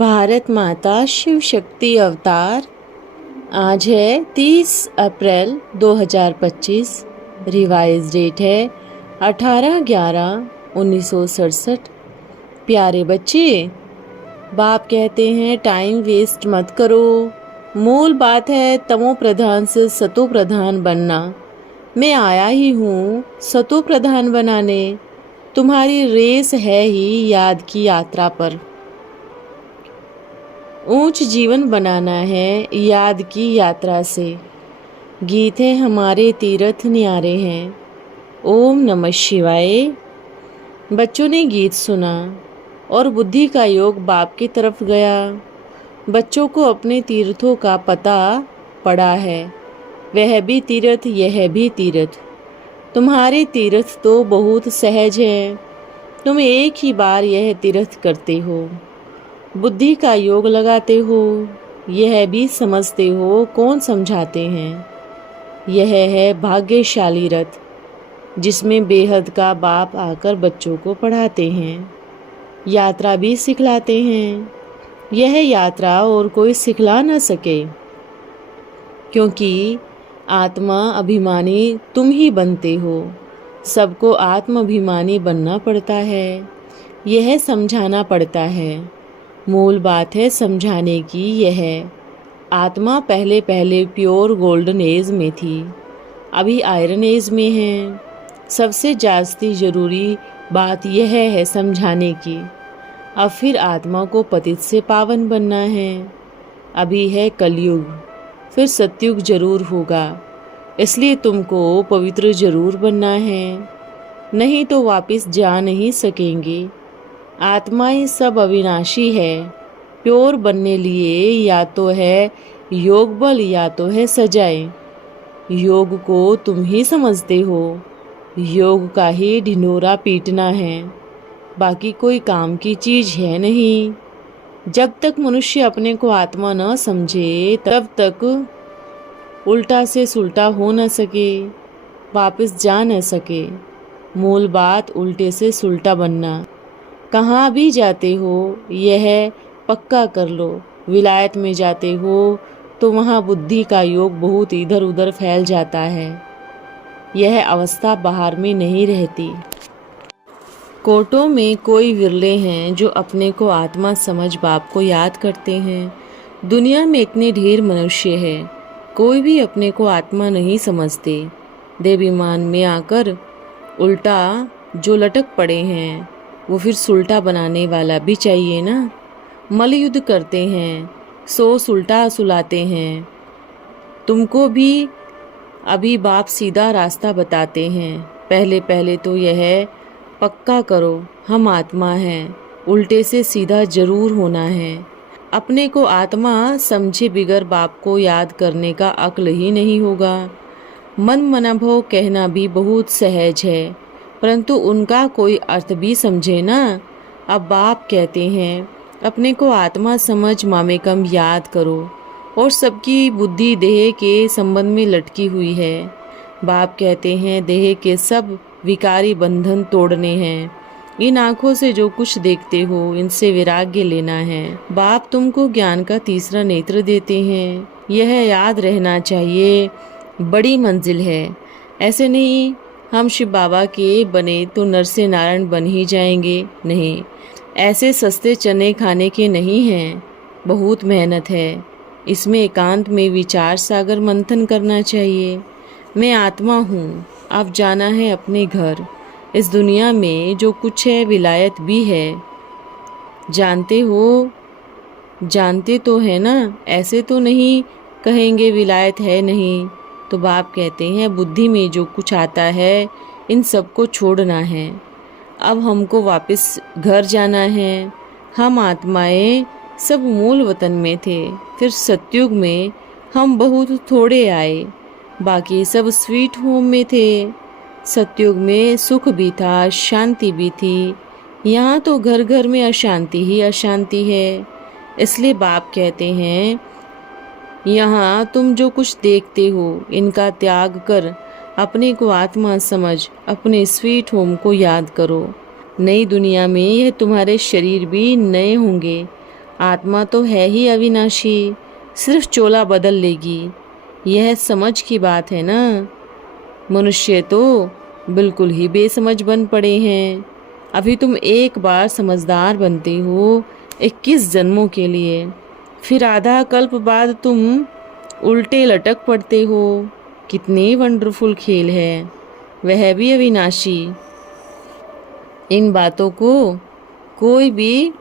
भारत माता शिव शक्ति अवतार। आज है 30 अप्रैल 2025। रिवाइज डेट है 18/11/1967। प्यारे बच्चे, बाप कहते हैं टाइम वेस्ट मत करो। मूल बात है तमो प्रधान से सतो प्रधान बनना। मैं आया ही हूँ सतो प्रधान बनाने। तुम्हारी रेस है ही याद की यात्रा पर। ऊंच जीवन बनाना है याद की यात्रा से। गीत है हमारे तीर्थ न्यारे हैं। ओम नमः शिवाय। बच्चों ने गीत सुना और बुद्धि का योग बाप की तरफ गया। बच्चों को अपने तीर्थों का पता पड़ा है। वह भी तीर्थ, यह भी तीर्थ। तुम्हारे तीर्थ तो बहुत सहज है। तुम एक ही बार यह तीर्थ करते हो, बुद्धि का योग लगाते हो। यह भी समझते हो कौन समझाते हैं। यह है भाग्यशाली रथ जिसमें बेहद का बाप आकर बच्चों को पढ़ाते हैं, यात्रा भी सिखलाते हैं। यह यात्रा और कोई सिखला न सके, क्योंकि आत्मा अभिमानी तुम ही बनते हो। सबको आत्म अभिमानी बनना पड़ता है, यह समझाना पड़ता है। मूल बात है समझाने की। यह आत्मा पहले पहले प्योर गोल्डन एज में थी, अभी आयरन एज में है। सबसे जास्ती ज़रूरी बात यह है समझाने की। अब फिर आत्मा को पतित से पावन बनना है। अभी है कलयुग, फिर सतयुग जरूर होगा। इसलिए तुमको पवित्र जरूर बनना है, नहीं तो वापस जा नहीं सकेंगे। आत्माएं सब अविनाशी है। प्योर बनने लिए या तो है योग बल या तो है सजाएं। योग को तुम ही समझते हो। योग का ही ढिंढोरा पीटना है, बाकी कोई काम की चीज है नहीं। जब तक मनुष्य अपने को आत्मा न समझे तब तक उल्टा से सुलटा हो न सके, वापस जा न सके। मूल बात उल्टे से सुलटा बनना। कहाँ भी जाते हो यह पक्का कर लो। विलायत में जाते हो तो वहाँ बुद्धि का योग बहुत इधर उधर फैल जाता है। यह अवस्था बाहर में नहीं रहती। कोटों में कोई विरले हैं जो अपने को आत्मा समझ बाप को याद करते हैं। दुनिया में इतने ढेर मनुष्य हैं, कोई भी अपने को आत्मा नहीं समझते। देवीमान में आकर उल्टा जो लटक पड़े हैं वो फिर सुलटा बनाने वाला भी चाहिए ना। मलयुद्ध करते हैं, सो सुलटा सुलाते हैं। तुमको भी अभी बाप सीधा रास्ता बताते हैं। पहले पहले तो यह पक्का करो हम आत्मा हैं, उल्टे से सीधा जरूर होना है। अपने को आत्मा समझे बिगर बाप को याद करने का अक्ल ही नहीं होगा। मन मनाभव कहना भी बहुत सहज है, परंतु उनका कोई अर्थ भी समझे ना। अब बाप कहते हैं अपने को आत्मा समझ मामेकम याद करो, और सबकी बुद्धि देह के संबंध में लटकी हुई है। बाप कहते हैं देह के सब विकारी बंधन तोड़ने हैं। इन आँखों से जो कुछ देखते हो इनसे वैराग्य लेना है। बाप तुमको ज्ञान का तीसरा नेत्र देते हैं। यह याद रहना चाहिए, बड़ी मंजिल है। ऐसे नहीं हम शिव बाबा के बने तो नर से नारायण बन ही जाएंगे, नहीं। ऐसे सस्ते चने खाने के नहीं हैं। बहुत मेहनत है इसमें। एकांत में विचार सागर मंथन करना चाहिए। मैं आत्मा हूँ, अब जाना है अपने घर। इस दुनिया में जो कुछ है विलायत भी है। जानते हो, जानते तो है ना। ऐसे तो नहीं कहेंगे विलायत है नहीं। तो बाप कहते हैं बुद्धि में जो कुछ आता है इन सबको छोड़ना है। अब हमको वापस घर जाना है। हम आत्माएं सब मूल वतन में थे, फिर सतयुग में हम बहुत थोड़े आए, बाकी सब स्वीट होम में थे। सतयुग में सुख भी था, शांति भी थी। यहाँ तो घर घर में अशांति ही अशांति है। इसलिए बाप कहते हैं यहाँ तुम जो कुछ देखते हो इनका त्याग कर अपने को आत्मा समझ अपने स्वीट होम को याद करो। नई दुनिया में यह तुम्हारे शरीर भी नए होंगे आत्मा तो है ही अविनाशी, सिर्फ चोला बदल लेगी। यह समझ की बात है ना। मनुष्य तो बिल्कुल ही बेसमझ बन पड़े हैं। अभी तुम एक बार समझदार बनते हो 21 जन्मों के लिए, फिर आधा कल्प बाद तुम उल्टे लटक पड़ते हो। कितनी वंडरफुल खेल है, वह भी अविनाशी। इन बातों को कोई भी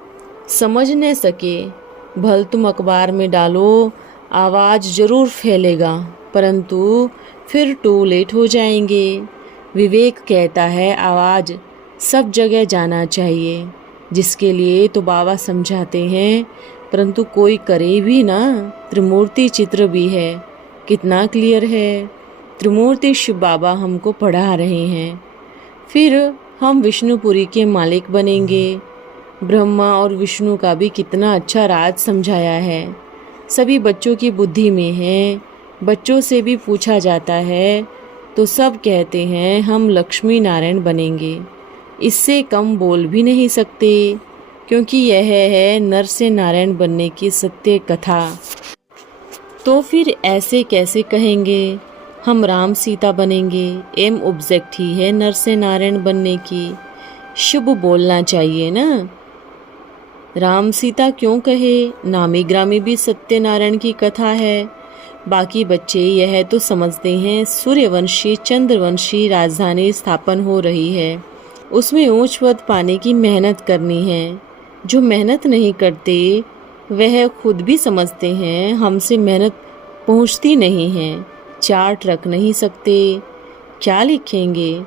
समझ न सके। भल तुम अखबार में डालो, आवाज़ ज़रूर फैलेगा, परंतु फिर टू लेट हो जाएंगे। विवेक कहता है आवाज़ सब जगह जाना चाहिए, जिसके लिए तो बाबा समझाते हैं, परंतु कोई करे भी ना। त्रिमूर्ति चित्र भी है, कितना क्लियर है। त्रिमूर्ति शिव बाबा हमको पढ़ा रहे हैं। फिर हम विष्णुपुरी के मालिक बनेंगे। ब्रह्मा और विष्णु का भी कितना अच्छा राज समझाया है। सभी बच्चों की बुद्धि में है। बच्चों से भी पूछा जाता है तो सब कहते हैं हम लक्ष्मी नारायण बनेंगे। इससे कम बोल भी नहीं सकते, क्योंकि यह है नर से नारायण बनने की सत्य कथा। तो फिर ऐसे कैसे कहेंगे हम राम सीता बनेंगे? एम ऑब्जेक्ट ही है नर से नारायण बनने की। शुभ बोलना चाहिए ना। राम सीता क्यों कहे? नामी ग्रामी भी सत्यनारायण की कथा है। बाकी बच्चे यह तो समझते हैं सूर्यवंशी चंद्रवंशी राजधानी स्थापन हो रही है, उसमें ऊंच पद पाने की मेहनत करनी है। जो मेहनत नहीं करते वह खुद भी समझते हैं हमसे मेहनत पहुंचती नहीं है। चार्ट रख नहीं सकते, क्या लिखेंगे?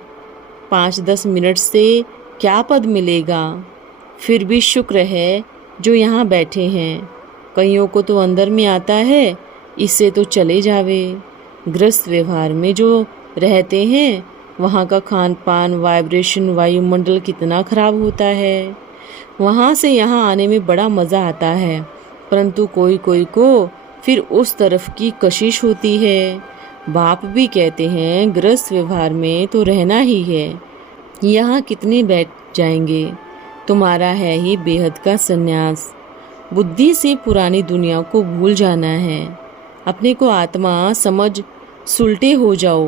5-10 मिनट से क्या पद मिलेगा? फिर भी शुक्र है जो यहाँ बैठे हैं। कईयों को तो अंदर में आता है, इससे तो चले जावे। गृहस्थ व्यवहार में जो रहते हैं वहाँ का खान पान, वाइब्रेशन, वायुमंडल कितना खराब होता है। वहाँ से यहाँ आने में बड़ा मज़ा आता है, परंतु कोई कोई को फिर उस तरफ की कशिश होती है। बाप भी कहते हैं गृहस्थ व्यवहार में तो रहना ही है, यहाँ कितने बैठ जाएंगे। तुम्हारा है ही बेहद का संन्यास। बुद्धि से पुरानी दुनिया को भूल जाना है। अपने को आत्मा समझ सुलटे हो जाओ।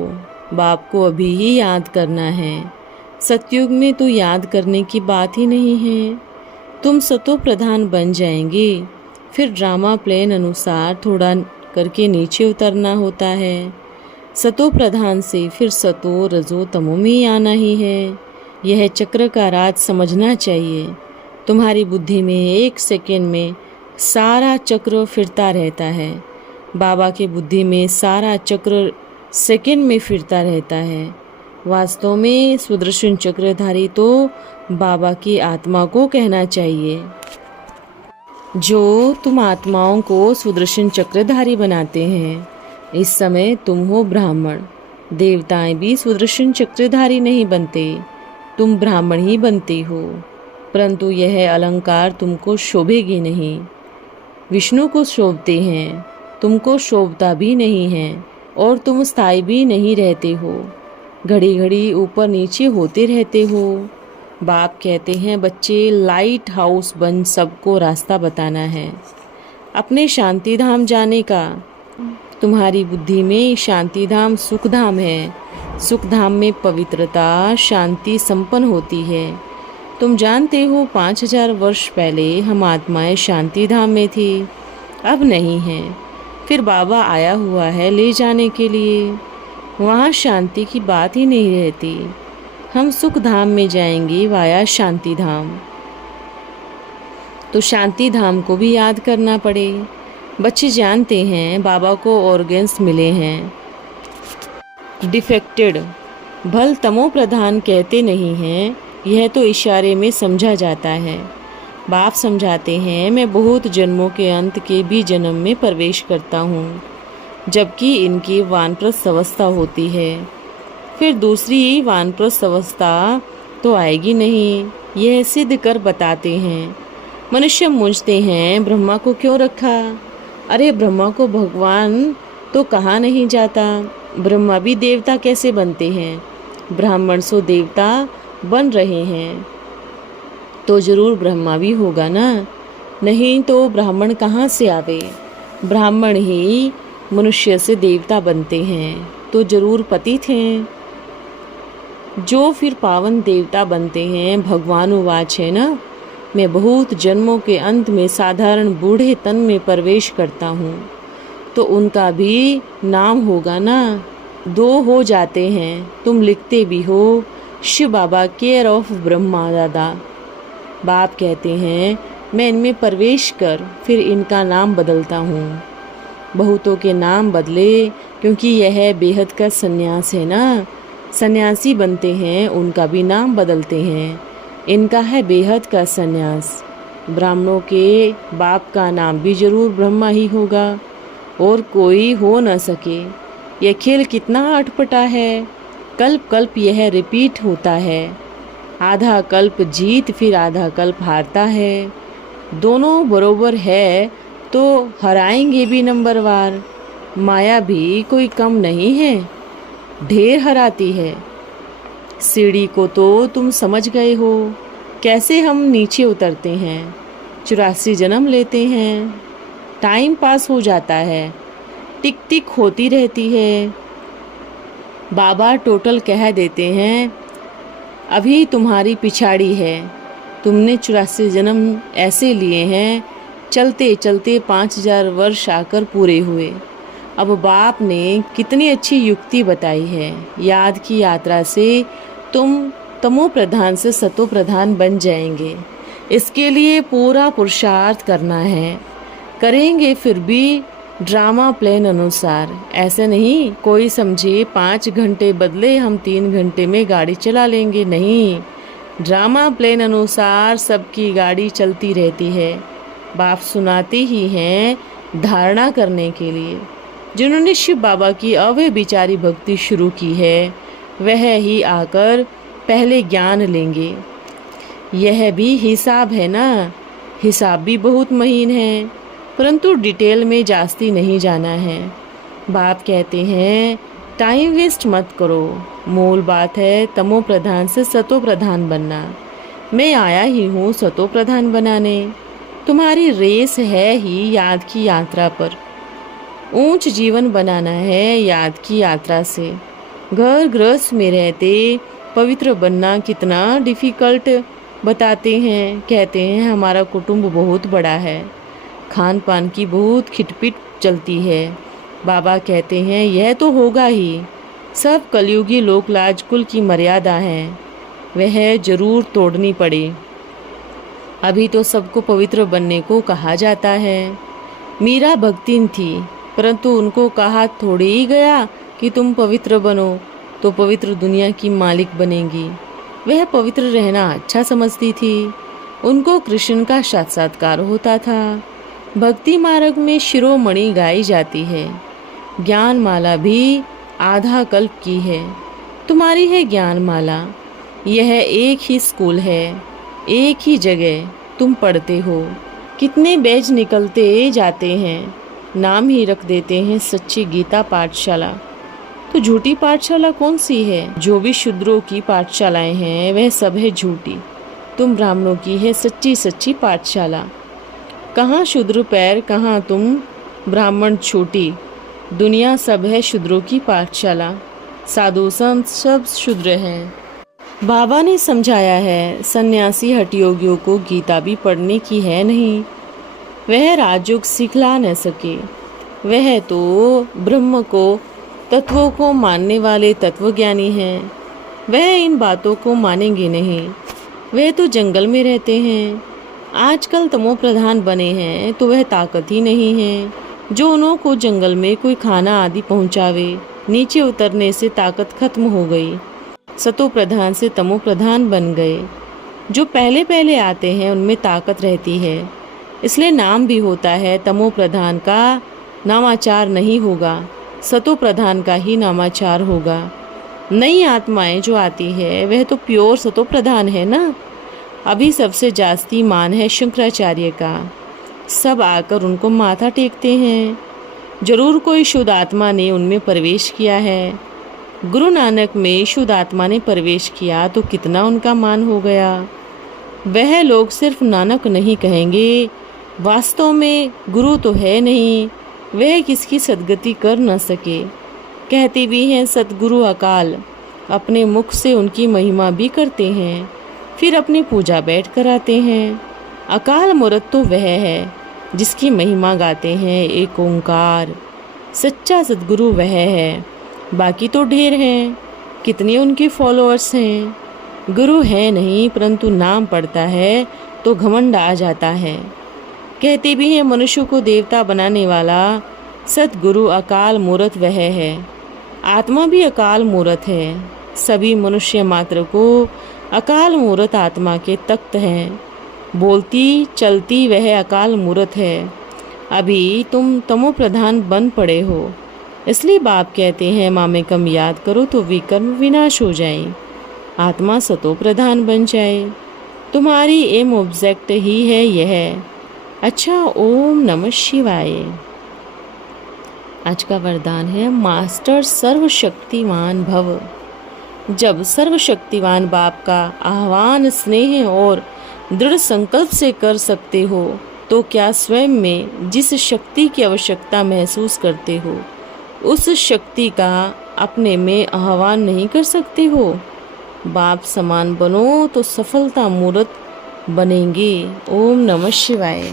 बाप को अभी ही याद करना है। सतयुग में तो याद करने की बात ही नहीं है। तुम सतो प्रधान बन जाएंगे, फिर ड्रामा प्लान अनुसार थोड़ा करके नीचे उतरना होता है। सतो प्रधान से फिर सतो रजो तमो में आना ही है। यह चक्र का राज समझना चाहिए। तुम्हारी बुद्धि में 1 सेकेंड में सारा चक्र फिरता रहता है। बाबा की बुद्धि में सारा चक्र सेकेंड में फिरता रहता है। वास्तव में सुदर्शन चक्रधारी तो बाबा की आत्मा को कहना चाहिए। जो तुम आत्माओं को सुदर्शन चक्रधारी बनाते हैं, इस समय तुम हो ब्राह्मण। देवताएं भी सुदर्शन चक्रधारी नहीं बनते, तुम ब्राह्मण ही बनते हो। परंतु यह अलंकार तुमको शोभेगी नहीं। विष्णु को शोभते हैं, तुमको शोभता भी नहीं है, और तुम स्थायी भी नहीं रहते हो। घड़ी घड़ी ऊपर नीचे होते रहते हो। बाप कहते हैं बच्चे लाइट हाउस बन सबको रास्ता बताना है, अपने शांति धाम जाने का। तुम्हारी बुद्धि में शांति धाम सुख धाम है। सुख धाम में पवित्रता शांति संपन्न होती है। तुम जानते हो 5000 वर्ष पहले हम आत्माएं शांति धाम में थी, अब नहीं है। फिर बाबा आया हुआ है ले जाने के लिए। वहाँ शांति की बात ही नहीं रहती। हम सुख धाम में जाएंगे वाया शांति धाम। तो शांति धाम को भी याद करना पड़े। बच्चे जानते हैं बाबा को ऑर्गन्स मिले हैं डिफेक्टेड। भल तमो प्रधान कहते नहीं हैं, यह तो इशारे में समझा जाता है। बाप समझाते हैं मैं बहुत जन्मों के अंत के भी जन्म में प्रवेश करता हूँ, जबकि इनकी वानप्रस्थ अवस्था होती है। फिर दूसरी वानप्रस्थ अवस्था तो आएगी नहीं, यह सिद्ध कर बताते हैं। मनुष्य मूंझते हैं ब्रह्मा को क्यों रखा? अरे ब्रह्मा को भगवान तो कहा नहीं जाता। ब्रह्मा भी देवता कैसे बनते हैं? ब्राह्मण सो देवता बन रहे हैं तो जरूर ब्रह्मा भी होगा ना। नहीं तो ब्राह्मण कहाँ से आवे। ब्राह्मण ही मनुष्य से देवता बनते हैं तो जरूर पतित हैं, जो फिर पावन देवता बनते हैं। भगवान उवाच है ना, मैं बहुत जन्मों के अंत में साधारण बूढ़े तन में प्रवेश करता हूँ, तो उनका भी नाम होगा ना। 2 हो जाते हैं, तुम लिखते भी हो, शिव बाबा केयर ऑफ ब्रह्मा दादा। बाप कहते हैं मैं इनमें प्रवेश कर फिर इनका नाम बदलता हूँ। बहुतों के नाम बदले क्योंकि यह बेहद का सन्यास है ना। सन्यासी बनते हैं, उनका भी नाम बदलते हैं। इनका है बेहद का सन्यास। ब्राह्मणों के बाप का नाम भी जरूर ब्रह्मा ही होगा और कोई हो न सके। यह खेल कितना अटपटा है, कल्प कल्प यह रिपीट होता है। आधा कल्प जीत फिर आधा कल्प हारता है। दोनों बरोबर है तो हराएंगे भी नंबरवार। माया भी कोई कम नहीं है, ढेर हराती है। सीढ़ी को तो तुम समझ गए हो, कैसे हम नीचे उतरते हैं। 84 जन्म लेते हैं, टाइम पास हो जाता है, टिक टिक होती रहती है। बाबा टोटल कह देते हैं अभी तुम्हारी पिछाड़ी है। तुमने 84 जन्म ऐसे लिए हैं, चलते चलते 5000 वर्ष आकर पूरे हुए। अब बाप ने कितनी अच्छी युक्ति बताई है। याद की यात्रा से तुम तमो प्रधान से सतो प्रधान बन जाएंगे। इसके लिए पूरा पुरुषार्थ करना है। करेंगे फिर भी ड्रामा प्लान अनुसार। ऐसे नहीं कोई समझे 5 घंटे बदले हम 3 घंटे में गाड़ी चला लेंगे। नहीं, ड्रामा प्लान अनुसार सबकी गाड़ी चलती रहती है। बाप सुनाते ही हैं धारणा करने के लिए। जिन्होंने शिव बाबा की अव्यभिचारी भक्ति शुरू की है वह ही आकर पहले ज्ञान लेंगे। यह भी हिसाब है ना। हिसाब भी बहुत महीन है, परंतु डिटेल में जास्ती नहीं जाना है। बाप कहते हैं टाइम वेस्ट मत करो। मूल बात है तमो प्रधान से सतो प्रधान बनना। मैं आया ही हूँ सतो प्रधान बनाने। तुम्हारी रेस है ही याद की यात्रा पर। ऊंच जीवन बनाना है याद की यात्रा से। घर गृहस्थ में रहते पवित्र बनना कितना डिफ़िकल्ट बताते हैं। कहते हैं हमारा कुटुंब बहुत बड़ा है, खान पान की बहुत खिटपिट चलती है। बाबा कहते हैं यह तो होगा ही। सब कलयुगी लोकलाज कुल की मर्यादा है, वह जरूर तोड़नी पड़े। अभी तो सबको पवित्र बनने को कहा जाता है। मीरा भक्तिन थी, परंतु उनको कहा थोड़ी ही गया कि तुम पवित्र बनो तो पवित्र दुनिया की मालिक बनेगी। वह पवित्र रहना अच्छा समझती थी। उनको कृष्ण का साक्षात्कार होता था। भक्ति मार्ग में शिरोमणि गाई जाती है। ज्ञान माला भी आधा कल्प की है। तुम्हारी है ज्ञान माला। यह एक ही स्कूल है, एक ही जगह तुम पढ़ते हो। कितने बैच निकलते जाते हैं, नाम ही रख देते हैं सच्ची गीता पाठशाला। तो झूठी पाठशाला कौन सी है? जो भी शूद्रों की पाठशालाएं हैं वह सब है झूठी। तुम ब्राह्मणों की है सच्ची सच्ची पाठशाला। कहाँ शूद्र पैर, कहाँ तुम ब्राह्मण छोटी। दुनिया सब है शूद्रों की पाठशाला। साधु संत सब शूद्र हैं। बाबा ने समझाया है सन्यासी हठयोगियों को गीता भी पढ़ने की है नहीं। वह राजयोग सिखला न सके। वह तो ब्रह्म को तत्वों को मानने वाले तत्वज्ञानी हैं। वह इन बातों को मानेंगे नहीं। वह तो जंगल में रहते हैं। आजकल तमो प्रधान बने हैं तो वह ताकत ही नहीं है जो उन्हों को जंगल में कोई खाना आदि पहुंचावे। नीचे उतरने से ताकत खत्म हो गई। सतो प्रधान से तमो प्रधान बन गए। जो पहले पहले आते हैं उनमें ताकत रहती है, इसलिए नाम भी होता है। तमो प्रधान का नामाचार नहीं होगा, सतो प्रधान का ही नामाचार होगा। नई आत्माएं जो आती है वह तो प्योर सतो प्रधान है ना। अभी सबसे जास्ती मान है शंकराचार्य का। सब आकर उनको माथा टेकते हैं। जरूर कोई शुद्ध आत्मा ने उनमें प्रवेश किया है। गुरु नानक में शुद्ध आत्मा ने प्रवेश किया तो कितना उनका मान हो गया। वह लोग सिर्फ नानक नहीं कहेंगे, वास्तव में गुरु तो है नहीं, वह किसकी सद्गति कर न सके। कहते भी हैं सतगुरु अकाल, अपने मुख से उनकी महिमा भी करते हैं, फिर अपनी पूजा बैठ कराते हैं। अकाल मूर्त तो वह है जिसकी महिमा गाते हैं एक ओंकार। सच्चा सतगुरु वह है, बाकी तो ढेर हैं, कितने उनके फॉलोअर्स हैं। गुरु है नहीं परंतु नाम पड़ता है तो घमंड आ जाता है। कहते भी हैं मनुष्य को देवता बनाने वाला सतगुरु अकाल मूर्त वह है। आत्मा भी अकाल मूर्त है। सभी मनुष्य मात्र को अकाल मूर्त आत्मा के तख्त हैं। बोलती चलती वह अकाल मूर्त है। अभी तुम तमो प्रधान बन पड़े हो, इसलिए बाप कहते हैं मामे कम याद करो तो विकर्म विनाश हो जाए, आत्मा सतो प्रधान बन जाए। तुम्हारी एम ऑब्जेक्ट ही है यह। अच्छा, ओम नमः शिवाय। आज का वरदान है मास्टर सर्वशक्तिमान भव। जब सर्वशक्तिवान बाप का आह्वान स्नेह और दृढ़ संकल्प से कर सकते हो तो क्या स्वयं में जिस शक्ति की आवश्यकता महसूस करते हो उस शक्ति का अपने में आह्वान नहीं कर सकते हो। बाप समान बनो तो सफलता मूर्त बनेंगे। ओम नमः शिवाय।